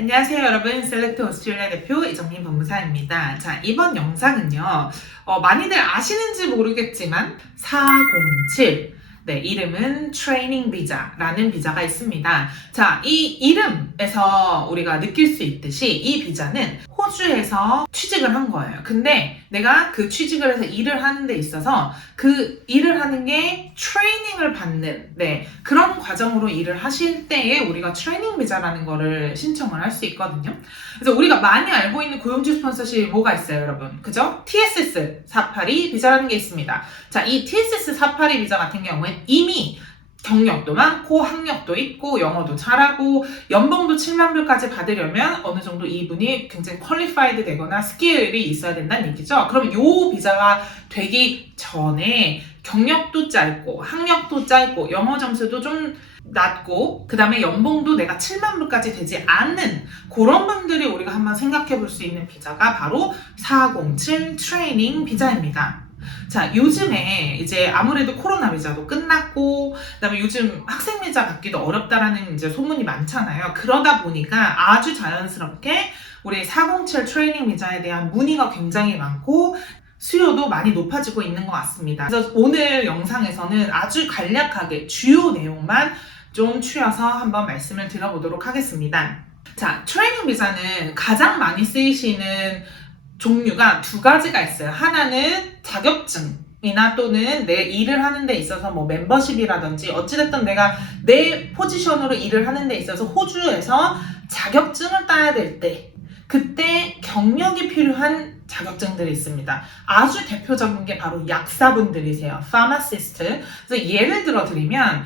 안녕하세요 여러분, 셀렉트 오스트레일리아 대표 이정민 법무사입니다. 자, 이번 영상은요 많이들 아시는지 모르겠지만 407, 이름은 트레이닝 비자라는 비자가 있습니다. 자, 이 이름에서 우리가 느낄 수 있듯이 이 비자는 호주에서 취직을 한 거예요. 근데 내가 그 취직을 해서 일을 하는 데 있어서 그 일을 하는 게 트레이닝을 받는 그런 과정으로 일을 하실 때에 우리가 트레이닝 비자라는 거를 신청을 할 수 있거든요. 그래서 우리가 많이 알고 있는 고용주 스폰서십이 뭐가 있어요, 여러분? 그죠? TSS 482 비자라는 게 있습니다. 자, 이 TSS 482 비자 같은 경우엔 이미 경력도 많고 학력도 있고 영어도 잘하고 연봉도 7만 불까지 받으려면 어느 정도 이분이 굉장히 퀄리파이드 되거나 스킬이 있어야 된다는 얘기죠. 그러면 이 비자가 되기 전에 경력도 짧고 학력도 짧고 영어 점수도 좀 낮고 그 다음에 연봉도 내가 7만 불까지 되지 않는 그런 분들이 우리가 한번 생각해 볼 수 있는 비자가 바로 407 트레이닝 비자입니다. 자, 요즘에 이제 아무래도 코로나 비자도 끝났고 그다음에 요즘 학생 비자 받기도 어렵다라는 이제 소문이 많잖아요. 그러다 보니까 아주 자연스럽게 우리 407 트레이닝 비자에 대한 문의가 굉장히 많고 수요도 많이 높아지고 있는 것 같습니다. 그래서 오늘 영상에서는 아주 간략하게 주요 내용만 좀 추려서 한번 말씀을 드려보도록 하겠습니다. 자, 트레이닝 비자는 가장 많이 쓰이시는 종류가 두 가지가 있어요. 하나는 자격증이나 또는 내 일을 하는 데 있어서 뭐 멤버십이라든지 어찌됐든 내가 내 포지션으로 일을 하는 데 있어서 호주에서 자격증을 따야 될 때 그때 경력이 필요한 자격증들이 있습니다. 아주 대표적인 게 바로 약사분들이세요. 파마시스트. 그래서 예를 들어 드리면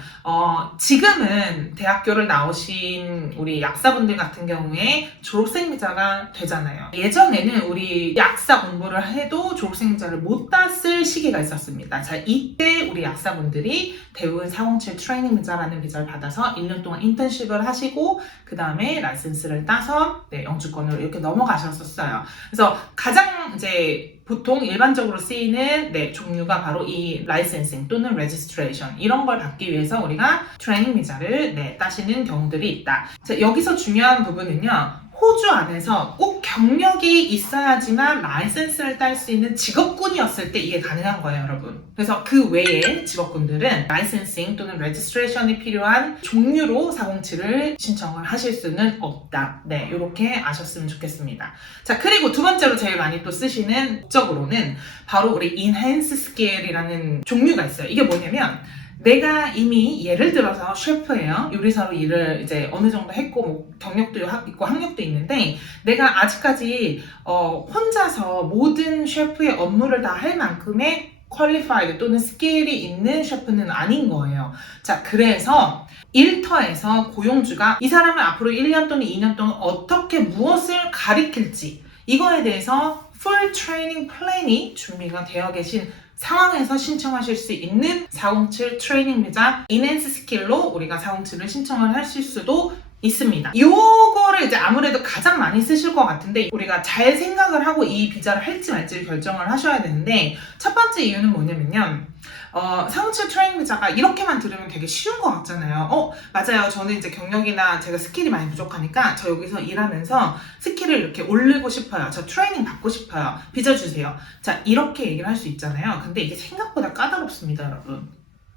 지금은 대학교를 나오신 우리 약사분들 같은 경우에 졸업생 비자가 되잖아요. 예전에는 우리 약사 공부를 해도 졸업생 비자를 못 땄을 시기가 있었습니다. 자, 이때 우리 약사분들이 대우의 407 트레이닝 비자라는 비자를 받아서 1년 동안 인턴십을 하시고 그 다음에 라이센스를 따서 영주권으로 이렇게 넘어가셨었어요. 그래서 가장 이제 보통 일반적으로 쓰이는 종류가 바로 이 라이센싱 또는 레지스트레이션 이런 걸 받기 위해서 우리가 트레이닝 비자를 따시는 경우들이 있다. 자, 여기서 중요한 부분은요. 호주 안에서 꼭 경력이 있어야지만 라이센스를 딸 수 있는 직업군이었을 때 이게 가능한 거예요, 여러분. 그래서 그 외에 직업군들은 라이센싱 또는 레지스트레이션이 필요한 종류로 407을 신청을 하실 수는 없다. 이렇게 아셨으면 좋겠습니다. 자, 그리고 두 번째로 제일 많이 또 쓰시는 목적으로는 바로 우리 Enhanced Skill이라는 종류가 있어요. 이게 뭐냐면 내가 이미 예를 들어서 셰프예요. 요리사로 일을 이제 어느 정도 했고 뭐 경력도 있고 학력도 있는데 내가 아직까지 혼자서 모든 셰프의 업무를 다 할 만큼의 퀄리파이드 또는 스킬이 있는 셰프는 아닌 거예요. 자, 그래서 일터에서 고용주가 이 사람을 앞으로 1년 또는 2년 동안 어떻게 무엇을 가리킬지 이거에 대해서 풀 트레이닝 플랜이 준비가 되어 계신 상황에서 신청하실 수 있는 407 트레이닝 비자 인핸스 스킬로 우리가 407을 신청을 하실 수도 있습니다. 요거를 이제 아무래도 가장 많이 쓰실 것 같은데 우리가 잘 생각을 하고 이 비자를 할지 말지를 결정을 하셔야 되는데 첫 번째 이유는 뭐냐면요. 407 트레이닝 비자가 이렇게만 들으면 되게 쉬운 것 같잖아요. 맞아요. 저는 이제 경력이나 제가 스킬이 많이 부족하니까 저 여기서 일하면서 스킬을 이렇게 올리고 싶어요. 저 트레이닝 받고 싶어요. 비자 주세요. 자, 이렇게 얘기를 할 수 있잖아요. 근데 이게 생각보다 까다롭습니다, 여러분.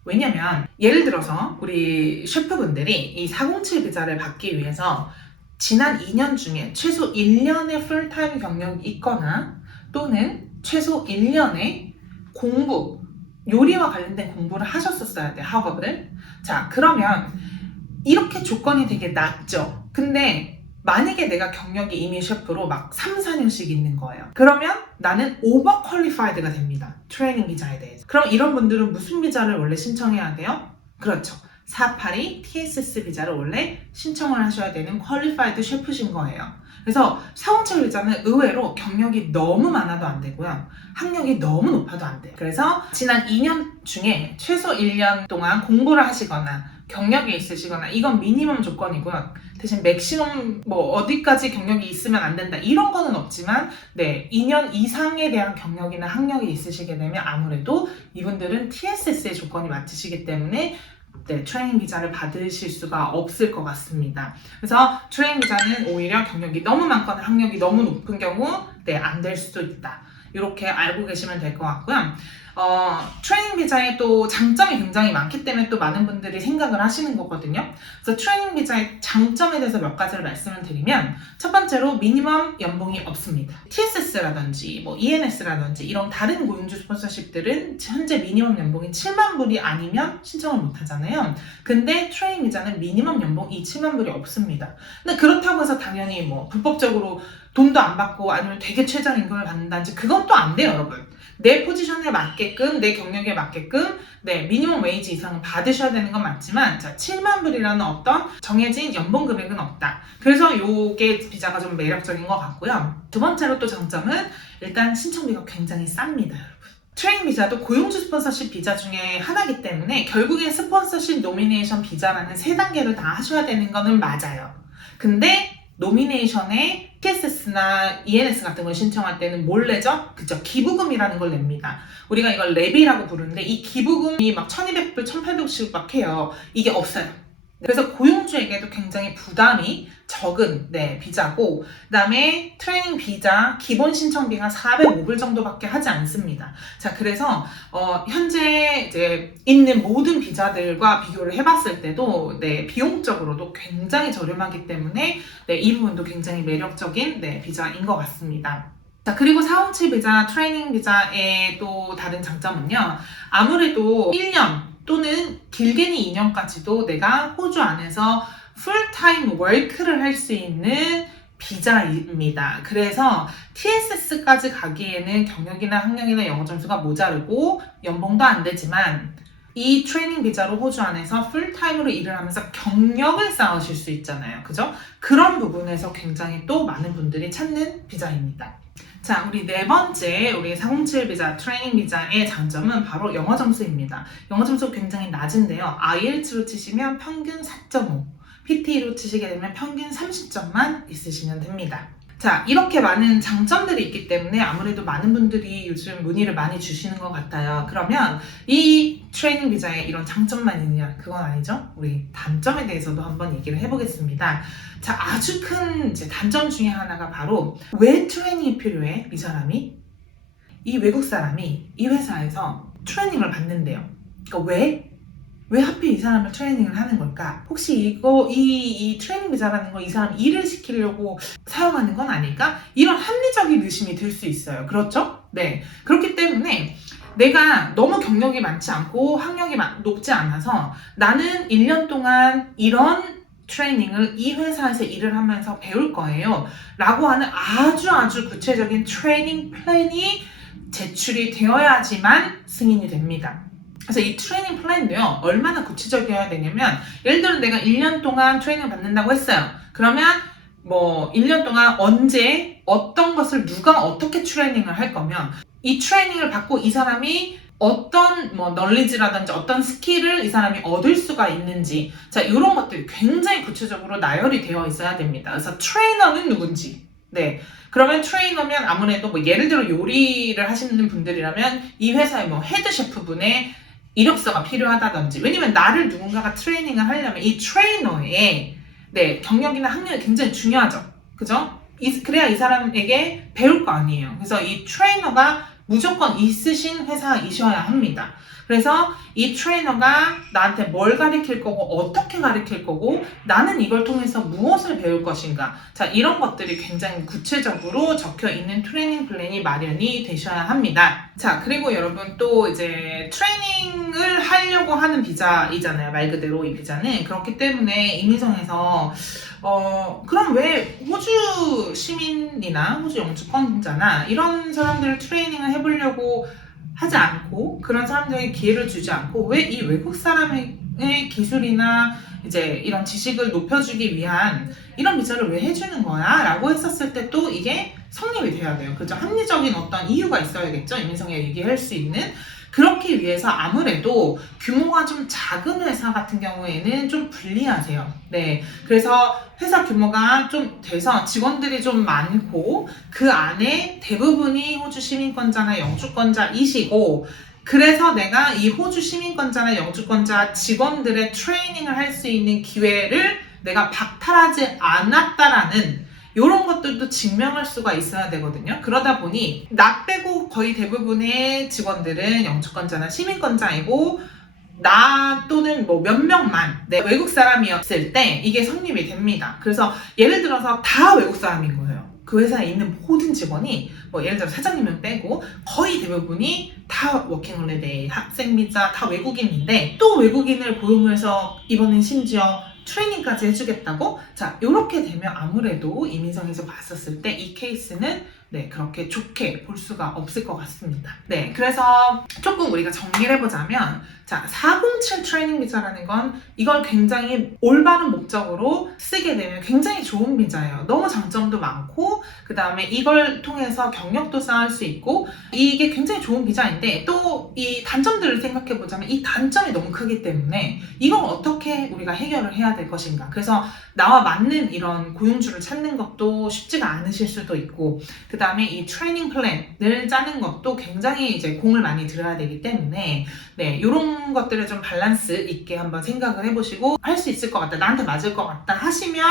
왜냐면 예를 들어서 우리 셰프분들이 이 407 비자를 받기 위해서 지난 2년 중에 최소 1년의 풀타임 경력이 있거나 또는 최소 1년의 공부 요리와 관련된 공부를 하셨었어야 돼, 학업을. 자, 그러면 이렇게 조건이 되게 낮죠. 근데 만약에 내가 경력이 이미 셰프로 막 3, 4년씩 있는 거예요. 그러면 나는 오버 퀄리파이드가 됩니다. 트레이닝 비자에 대해서. 그럼 이런 분들은 무슨 비자를 원래 신청해야 돼요? 그렇죠. 482 TSS 비자를 원래 신청을 하셔야 되는 퀄리파이드 셰프신 거예요. 그래서 407 비자는 의외로 경력이 너무 많아도 안 되고요. 학력이 너무 높아도 안 돼요. 그래서 지난 2년 중에 최소 1년 동안 공부를 하시거나 경력이 있으시거나 이건 미니멈 조건이고요. 대신 맥시멈 뭐 어디까지 경력이 있으면 안 된다 이런 거는 없지만 2년 이상에 대한 경력이나 학력이 있으시게 되면 아무래도 이분들은 TSS의 조건이 맞으시기 때문에 네, 트레이닝 비자를 받으실 수가 없을 것 같습니다. 그래서 트레이닝 비자는 오히려 경력이 너무 많거나 학력이 너무 높은 경우 안 될 수도 있다. 이렇게 알고 계시면 될 것 같고요. 트레이닝 비자의 또 장점이 굉장히 많기 때문에 또 많은 분들이 생각을 하시는 거거든요. 그래서 트레이닝 비자의 장점에 대해서 몇 가지를 말씀을 드리면 첫 번째로 미니멈 연봉이 없습니다. TSS라든지 뭐 ENS라든지 이런 다른 고용주 스폰서십들은 현재 미니멈 연봉이 7만 불이 아니면 신청을 못 하잖아요. 근데 트레이닝 비자는 미니멈 연봉이 7만 불이 없습니다. 근데 그렇다고 해서 당연히 뭐 불법적으로 돈도 안 받고 아니면 되게 최저임금을 받는다든지 그건 또 안 돼요, 여러분. 내 포지션에 맞게끔, 내 경력에 맞게끔, 미니멈 웨이지 이상은 받으셔야 되는 건 맞지만, 7만 불이라는 어떤 정해진 연봉 금액은 없다. 그래서 요게 비자가 좀 매력적인 것 같고요. 두 번째로 또 장점은 일단 신청비가 굉장히 쌉니다, 여러분. 트레이닝 비자도 고용주 스폰서십 비자 중에 하나이기 때문에 결국엔 스폰서십 노미네이션 비자라는 세 단계를 다 하셔야 되는 거는 맞아요. 근데 노미네이션에 TSS나 ENS 같은 걸 신청할 때는 뭘 내죠? 그죠? 기부금이라는 걸 냅니다. 우리가 이걸 랩이라고 부르는데 이 기부금이 막 1200불, 1800불씩 막 해요. 이게 없어요. 그래서 고용주에게도 굉장히 부담이 적은 비자고, 그 다음에 트레이닝 비자 기본 신청비가 405불 정도밖에 하지 않습니다. 자, 그래서 현재 이제 있는 모든 비자들과 비교를 해봤을 때도 비용적으로도 굉장히 저렴하기 때문에 이 부분도 굉장히 매력적인 비자인 것 같습니다. 자, 그리고 407 비자, 트레이닝 비자의 또 다른 장점은요, 아무래도 1년 또는 길게는 2년까지도 내가 호주 안에서 풀타임 워크를 할 수 있는 비자입니다. 그래서 TSS까지 가기에는 경력이나 학력이나 영어 점수가 모자르고 연봉도 안 되지만 이 트레이닝 비자로 호주 안에서 풀타임으로 일을 하면서 경력을 쌓으실 수 있잖아요. 그죠? 그런 부분에서 굉장히 또 많은 분들이 찾는 비자입니다. 자, 우리 네 번째, 우리 407 비자, 트레이닝 비자의 장점은 바로 영어 점수입니다. 영어 점수 굉장히 낮은데요. IELTS로 치시면 평균 4.5, PTE로 치시게 되면 평균 30점만 있으시면 됩니다. 자, 이렇게 많은 장점들이 있기 때문에 아무래도 많은 분들이 요즘 문의를 많이 주시는 것 같아요. 그러면 이 트레이닝 비자에 이런 장점만 있느냐? 그건 아니죠. 우리 단점에 대해서도 한번 얘기를 해보겠습니다. 자, 아주 큰 단점 중에 하나가 바로 왜 트레이닝이 필요해? 이 사람이? 이 외국 사람이 이 회사에서 트레이닝을 받는데요. 그러니까 왜 하필 이 사람을 트레이닝을 하는 걸까? 혹시 이 트레이닝 비자라는 거 이 사람 일을 시키려고 사용하는 건 아닐까? 이런 합리적인 의심이 들 수 있어요. 그렇죠? 네. 그렇기 때문에 내가 너무 경력이 많지 않고 학력이 높지 않아서 나는 1년 동안 이런 트레이닝을 이 회사에서 일을 하면서 배울 거예요. 라고 하는 아주 구체적인 트레이닝 플랜이 제출이 되어야지만 승인이 됩니다. 그래서 이 트레이닝 플랜도요, 얼마나 구체적이어야 되냐면, 예를 들어 내가 1년 동안 트레이닝을 받는다고 했어요. 그러면 뭐 1년 동안 언제 어떤 것을 누가 어떻게 트레이닝을 할 거면 이 트레이닝을 받고 이 사람이 어떤 널리지라든지 어떤 스킬을 이 사람이 얻을 수가 있는지, 자, 이런 것들이 굉장히 구체적으로 나열이 되어 있어야 됩니다. 그래서 트레이너는 누군지, 그러면 트레이너면 아무래도 예를 들어 요리를 하시는 분들이라면 이 회사의 헤드 셰프분의 이력서가 필요하다든지, 왜냐면 나를 누군가가 트레이닝을 하려면 이 트레이너의 경력이나 학력이 굉장히 중요하죠. 그죠? 그래야 이 사람에게 배울 거 아니에요. 그래서 이 트레이너가 무조건 있으신 회사이셔야 합니다. 그래서 이 트레이너가 나한테 뭘 가르칠 거고 어떻게 가르칠 거고 나는 이걸 통해서 무엇을 배울 것인가, 자, 이런 것들이 굉장히 구체적으로 적혀 있는 트레이닝 플랜이 마련이 되셔야 합니다. 자, 그리고 여러분 또 이제 트레이닝을 하려고 하는 비자이잖아요. 말 그대로 이 비자는. 그렇기 때문에 이민성에서 그럼 왜 호주 시민이나 호주 영주권자나 이런 사람들을 트레이닝을 해보려고 하지 않고, 그런 사람들에게 기회를 주지 않고 왜 이 외국 사람의 기술이나 이제 이런 지식을 높여주기 위한 이런 비자를 왜 해주는 거야? 라고 했었을 때 또 이게 성립이 돼야 돼요. 그죠? 합리적인 어떤 이유가 있어야겠죠? 이민성이 얘기할 수 있는. 그렇기 위해서 아무래도 규모가 좀 작은 회사 같은 경우에는 좀 불리하세요. 그래서 회사 규모가 좀 돼서 직원들이 좀 많고 그 안에 대부분이 호주 시민권자나 영주권자이시고, 그래서 내가 이 호주 시민권자나 영주권자 직원들의 트레이닝을 할 수 있는 기회를 내가 박탈하지 않았다라는 이런 것들도 증명할 수가 있어야 되거든요. 그러다 보니 나 빼고 거의 대부분의 직원들은 영주권자나 시민권자이고 나 또는 뭐 몇 명만 외국 사람이었을 때 이게 성립이 됩니다. 그래서 예를 들어서 다 외국 사람인 거예요. 그 회사에 있는 모든 직원이 뭐 예를 들어 사장님은 빼고 거의 대부분이 다 워킹홀리데이, 학생 비자 다 외국인인데 또 외국인을 고용을 해서 이번엔 심지어 트레이닝까지 해주겠다고? 자, 이렇게 되면 아무래도 이민성에서 봤었을 때 이 케이스는 그렇게 좋게 볼 수가 없을 것 같습니다. 그래서 조금 우리가 정리를 해보자면 자, 407 트레이닝 비자라는 건 이걸 굉장히 올바른 목적으로 쓰게 되면 굉장히 좋은 비자예요. 너무 장점도 많고 그 다음에 이걸 통해서 경력도 쌓을 수 있고 이게 굉장히 좋은 비자인데 또 이 단점들을 생각해 보자면 이 단점이 너무 크기 때문에 이걸 어떻게 우리가 해결을 해야 될 것인가. 그래서 나와 맞는 이런 고용주를 찾는 것도 쉽지가 않으실 수도 있고 그 다음에 이 트레이닝 플랜을 짜는 것도 굉장히 이제 공을 많이 들여야 되기 때문에 이런 것들을 좀 밸런스 있게 한번 생각을 해보시고 할 수 있을 것 같다, 나한테 맞을 것 같다 하시면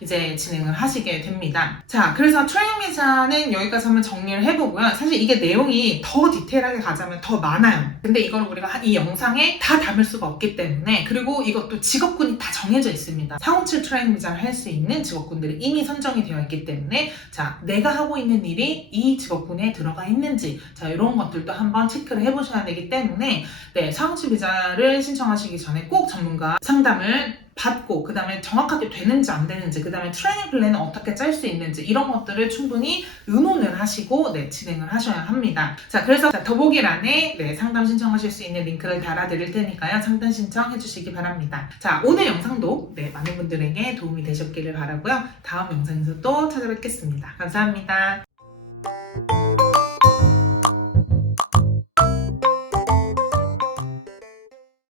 이제 진행을 하시게 됩니다. 자, 그래서 트레이닝 비자는 여기까지 한번 정리를 해보고요. 사실 이게 내용이 더 디테일하게 가자면 더 많아요. 근데 이걸 우리가 이 영상에 다 담을 수가 없기 때문에 그리고 이것도 직업군이 다 정해져 있습니다. 407 트레이닝 비자를 할 수 있는 직업군들이 이미 선정이 되어 있기 때문에 자, 내가 하고 있는 일이 이 직업군에 들어가 있는지 자, 이런 것들도 한번 체크를 해보셔야 되기 때문에 407 비자를 신청하시기 전에 꼭 전문가 상담을 받고 그 다음에 정확하게 되는지 안 되는지 그 다음에 트레이닝 플랜은 어떻게 짤 수 있는지 이런 것들을 충분히 의논을 하시고 진행을 하셔야 합니다. 자, 그래서 더보기란에 상담 신청하실 수 있는 링크를 달아드릴 테니까요. 상담 신청해 주시기 바랍니다. 자, 오늘 영상도 많은 분들에게 도움이 되셨기를 바라고요. 다음 영상에서 또 찾아뵙겠습니다. 감사합니다.